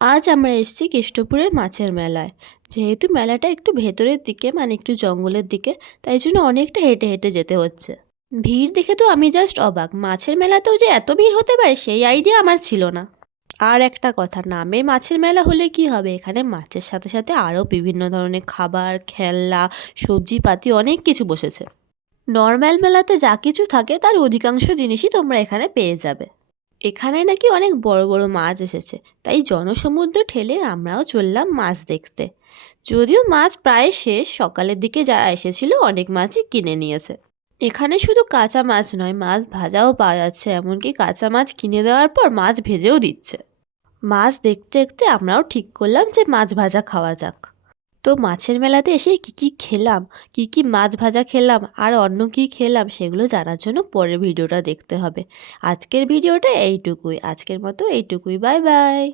আজ আমরা এসেছি কেষ্টপুরের মাছের মেলায়। যেহেতু মেলাটা একটু ভেতরের দিকে, মানে একটু জঙ্গলের দিকে, তাই জন্য অনেকটা হেঁটে হেঁটে যেতে হচ্ছে। ভিড় দেখে তো আমি জাস্ট অবাক, মাছের মেলাতেও যে এত ভিড় হতে পারে সেই আইডিয়া আমার ছিল না। আর একটা কথা, নামে মাছের মেলা হলে কি হবে, এখানে মাছের সাথে সাথে আরও বিভিন্ন ধরনের খাবার, খেলনা, সবজিপাতি অনেক কিছু বসেছে। নর্মাল মেলাতে যা কিছু থাকে তার অধিকাংশ জিনিসই তোমরা এখানে পেয়ে যাবে। এখানে নাকি অনেক বড় বড় মাছ এসেছে, তাই জনসমুদ্র ঠেলে আমরাও চললাম মাছ দেখতে। যদিও মাছ প্রায় শেষ, সকালের দিকে যারা এসেছিল অনেক মাছই কিনে নিয়েছে। এখানে শুধু কাঁচা মাছ নয়, মাছ ভাজাও পাওয়া যাচ্ছে, এমনকি কাঁচা মাছ কিনে দেওয়ার পর মাছ ভেজেও দিচ্ছে। মাছ দেখতে দেখতে আমরাও ঠিক করলাম যে মাছ ভাজা খাওয়া যাক। তো মাছের মেলাতে এসে কী কী খেলাম, কী কী মাছ ভাজা খেলাম আর অন্য কী খেলাম, সেগুলো জানার জন্য পরের ভিডিওটা দেখতে হবে। আজকের ভিডিওটা এইটুকুই, আজকের মতো এইটুকুই, বাই বাই।